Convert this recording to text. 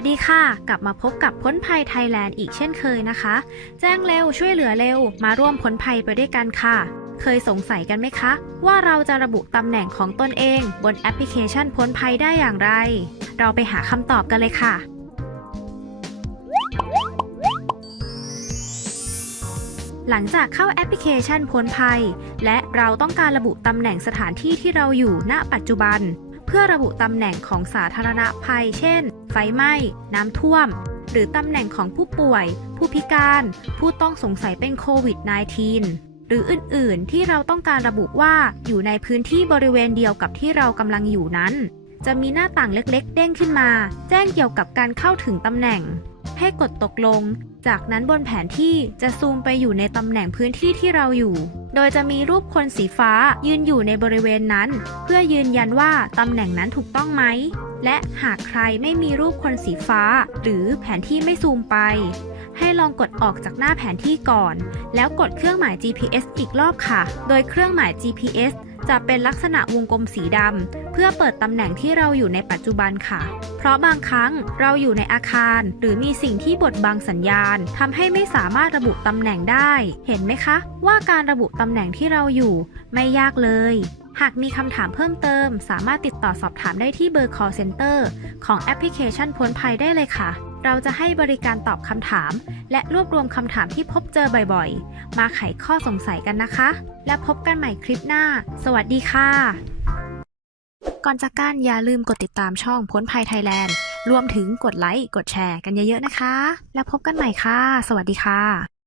วัสดีค่ะ กลับมาพบกับพ้นภัยไทยแลนด์อีกเช่นเคยนะคะ แจ้งเร็วช่วยเหลือเร็ว มาร่วมพ้นภัยไปด้วยกันค่ะ เคยสงสัยกันไหมคะ ว่าเราจะระบุตำแหน่งของตนเอง บนแอปพลิเคชันพ้นภัยได้อย่างไร เราไปหาคำตอบกันเลยค่ะหลังจากเข้าแอปพลิเคชันพ้นภัย และเราต้องการระบุตำแหน่งสถานที่ที่เราอยู่ณปัจจุบัน เพื่อระบุตำแหน่งของสาธารณภัย เช่น ไฟไหม้ น้ำท่วม หรือตำแหน่งของผู้ป่วย ผู้พิการ ผู้ต้องสงสัยเป็นโควิด -19 หรืออื่น ๆ ที่เราต้องการระบุว่าอยู่ในพื้นที่บริเวณเดียวกับที่เรากำลังอยู่นั้น จะมีหน้าต่างเล็ก ๆ เด้งขึ้นมา แจ้งเกี่ยวกับการเข้าถึงตำแหน่ง ให้กดตกลง จากนั้นบนแผนที่จะซูมไปอยู่ในตำแหน่งพื้นที่ที่เราอยู่โดยจะมีรูปคนสีฟ้ายืนอยู่ในบริเวณนั้น เพื่อยืนยันว่าตำแหน่งนั้นถูกต้องไหม และหากใครไม่มีรูปคนสีฟ้า หรือแผนที่ไม่ซูมไป ให้ลองกดออกจากหน้าแผนที่ก่อน แล้วกดเครื่องหมาย GPS อีกรอบค่ะ โดยเครื่องหมาย GPS จะเป็นลักษณะวงกลมสีดำเพื่อเปิดตำแหน่งที่เราอยู่ในปัจจุบันค่ะ เพราะบางครั้งเราอยู่ในอาคาร หรือมีสิ่งที่บดบังสัญญาณทำให้ไม่สามารถระบุตำแหน่งได้ เห็นไหมคะ ว่าการระบุตำแหน่งที่เราอยู่ ไม่ยากเลย หากมีคำถามเพิ่มเติม สามารถติดต่อสอบถามได้ที่เบอร์ call center ของแอปพลิเคชันพ้นภัยได้เลยค่ะ เราจะให้บริการตอบคำถาม และรวบรวมคำถามที่พบเจอบ่อยๆ มาไขข้อสงสัยกันนะคะ และพบกันใหม่คลิปหน้า สวัสดีค่ะ ก่อนจากกันอย่าลืมกดติดตามช่องพ้นภัยไทยแลนด์ รวมถึงกดไลค์ กดแชร์กันเยอะๆนะคะ แล้วพบกันใหม่ค่ะ สวัสดีค่ะ